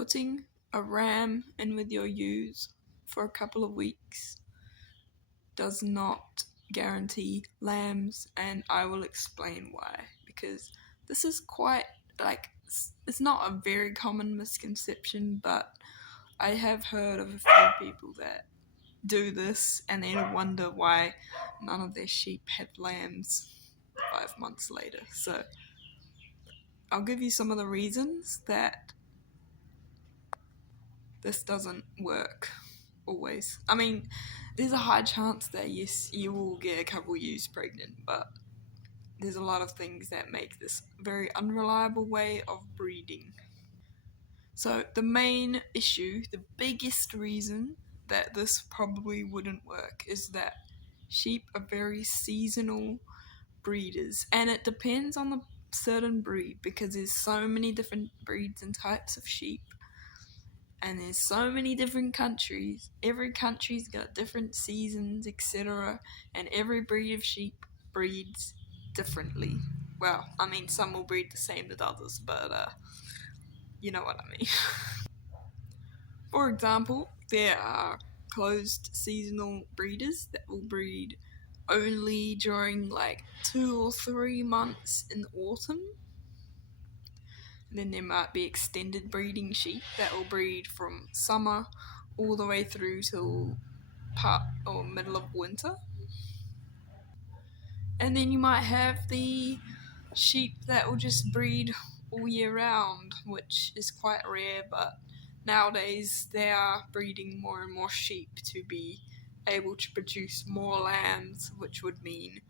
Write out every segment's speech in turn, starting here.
putting a ram in with your ewes for a couple of weeks does not guarantee lambs, and I will explain why. Because this is quite, it's not a very common misconception, but I have heard of a few people that do this and then wonder why none of their sheep have lambs 5 months later. So I'll give you some of the reasons that this doesn't work always. I mean, there's a high chance that yes, you will get a couple ewes pregnant, but there's a lot of things that make this a very unreliable way of breeding. So the main issue, the biggest reason that this probably wouldn't work is that sheep are very seasonal breeders, and it depends on the certain breed because there's so many different breeds and types of sheep, and there's so many different countries. Every country's got different seasons, etc., and every breed of sheep breeds differently. Well, I mean, some will breed the same as others, but you know what I mean. For example, there are closed seasonal breeders that will breed only during like 2 or 3 months in the autumn. Then there might be extended breeding sheep that will breed from summer all the way through till part or middle of winter. And then you might have the sheep that will just breed all year round, which is quite rare, but nowadays they are breeding more and more sheep to be able to produce more lambs, which would mean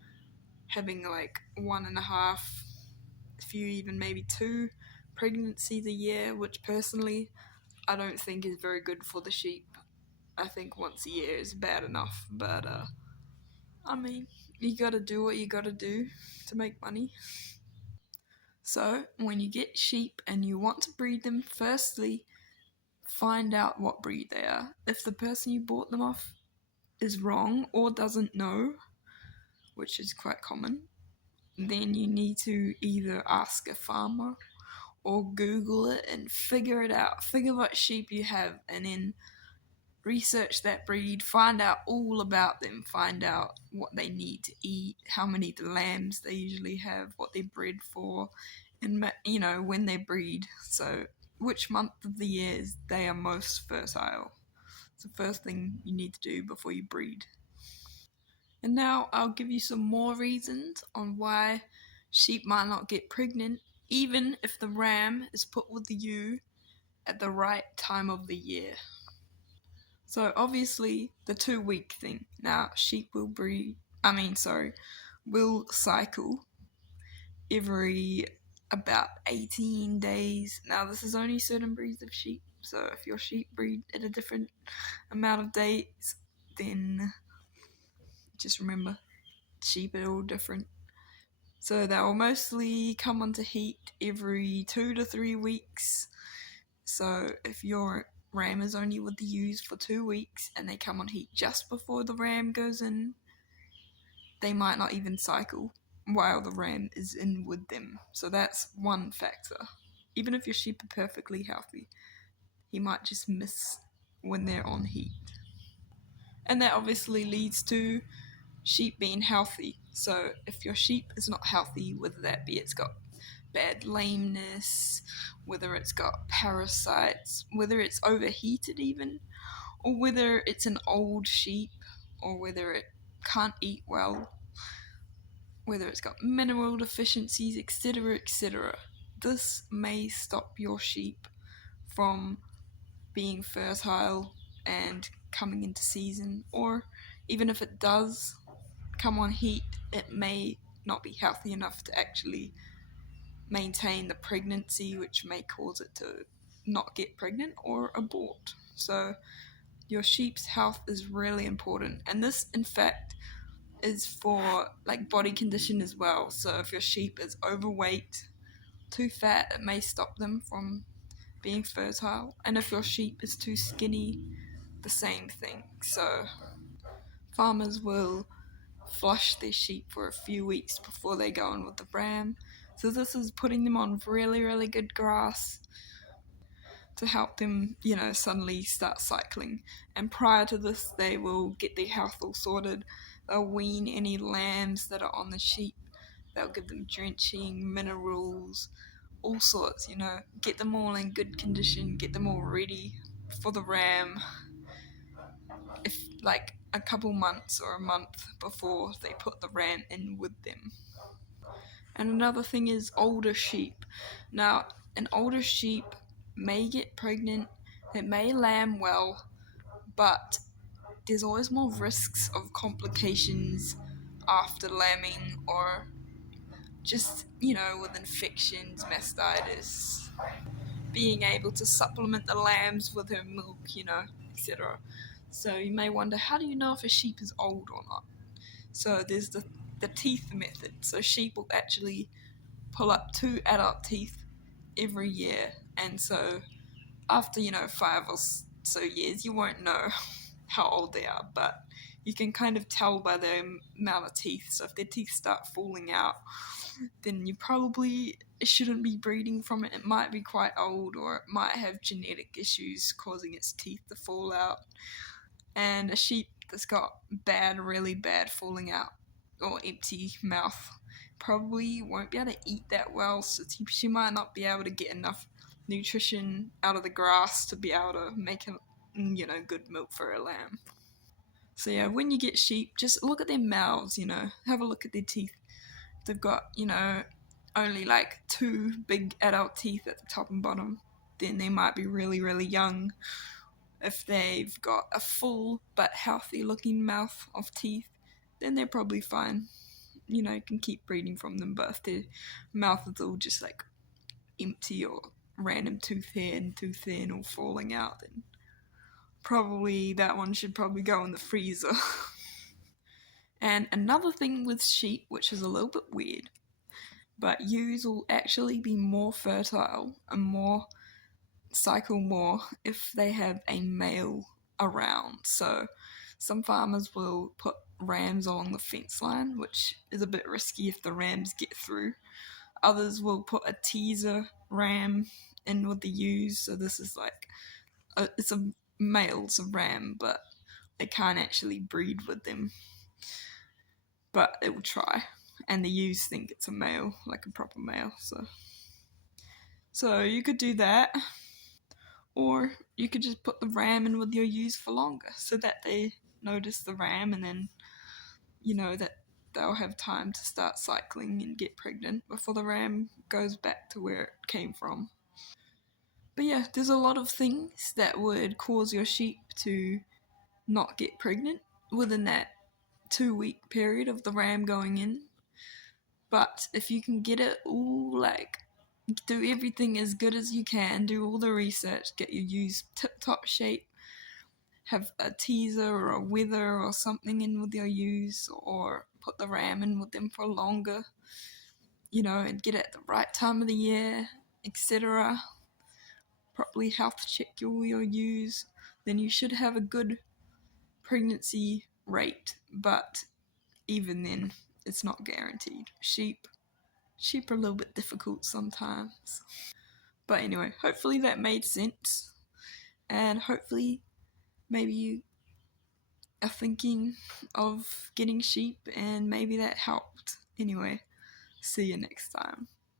having like 1.5, a few even maybe 2 pregnancies a year, which personally I don't think is very good for the sheep. I think once a year is bad enough, but I mean, you gotta do what you gotta do to make money. So, when you get sheep and you want to breed them, firstly, find out what breed they are. If the person you bought them off is wrong or doesn't know, which is quite common, then you need to either ask a farmer or Google it and figure it out. Figure what sheep you have and then research that breed, find out all about them, find out what they need to eat, how many lambs they usually have, what they bred for, and when they breed. So which month of the year they are most fertile. It's the first thing you need to do before you breed. And now I'll give you some more reasons on why sheep might not get pregnant, even if the ram is put with the ewe at the right time of the year. So obviously the 2-week thing. Now sheep will will cycle every about 18 days. Now this is only certain breeds of sheep. So if your sheep breed at a different amount of days, then just remember, sheep are all different. So they will mostly come onto heat every 2 to 3 weeks. So if your ram is only with the ewes for 2 weeks and they come on heat just before the ram goes in, they might not even cycle while the ram is in with them. So that's one factor. Even if your sheep are perfectly healthy, he might just miss when they're on heat. And that obviously leads to sheep being healthy. So if your sheep is not healthy, whether that be it's got bad lameness, whether it's got parasites, whether it's overheated even, or whether it's an old sheep, or whether it can't eat well, whether it's got mineral deficiencies, etc., etc. This may stop your sheep from being fertile and coming into season, or even if it does come on heat, it may not be healthy enough to actually maintain the pregnancy, which may cause it to not get pregnant or abort. So your sheep's health is really important, and this in fact is for like body condition as well. So if your sheep is overweight, too fat, it may stop them from being fertile, and if your sheep is too skinny, the same thing. So farmers will flush their sheep for a few weeks before they go in with the ram. So this is putting them on really, really good grass to help them, suddenly start cycling. And prior to this, they will get their health all sorted. They'll wean any lambs that are on the sheep. They'll give them drenching, minerals, all sorts, get them all in good condition, get them all ready for the ram. If like a couple months or a month before they put the ram in with them. And another thing is older sheep. Now, an older sheep may get pregnant, it may lamb well, but there's always more risks of complications after lambing or just, with infections, mastitis, being able to supplement the lambs with her milk, etc. So you may wonder, how do you know if a sheep is old or not? So there's the teeth method. So sheep will actually pull up 2 adult teeth every year, and so after 5 or so years, you won't know how old they are, but you can kind of tell by the amount of teeth. So if their teeth start falling out, then you probably shouldn't be breeding from it. It might be quite old, or it might have genetic issues causing its teeth to fall out. And a sheep that's got really bad falling out or empty mouth probably won't be able to eat that well, so she might not be able to get enough nutrition out of the grass to be able to make good milk for a lamb. So yeah, when you get sheep, just look at their mouths, have a look at their teeth. They've got, only like 2 big adult teeth at the top and bottom, then they might be really, really young. If they've got a full but healthy looking mouth of teeth, then they're probably fine. You can keep breeding from them, but if their mouth is all just like empty or random tooth here and tooth there and all falling out, then probably that one should probably go in the freezer. And another thing with sheep, which is a little bit weird, but ewes will actually be more fertile and cycle more if they have a male around. So some farmers will put rams along the fence line, which is a bit risky if the rams get through. Others will put a teaser ram in with the ewes, so this is like it's a male, it's a ram, but they can't actually breed with them, but it will try, and the ewes think it's a male, like a proper male. So you could do that, or you could just put the ram in with your ewes for longer so that they notice the ram, and then that they'll have time to start cycling and get pregnant before the ram goes back to where it came from. But yeah, there's a lot of things that would cause your sheep to not get pregnant within that 2-week period of the ram going in. But if you can get it all, like, do everything as good as you can, do all the research, get your ewes tip-top shape, have a teaser or a wether or something in with your ewes, or put the ram in with them for longer, and get it at the right time of the year, etc. Properly health check all your ewes, then you should have a good pregnancy rate. But even then, it's not guaranteed. Sheep are a little bit difficult sometimes. But anyway, hopefully that made sense, and hopefully maybe you are thinking of getting sheep, and maybe that helped. Anyway, see you next time.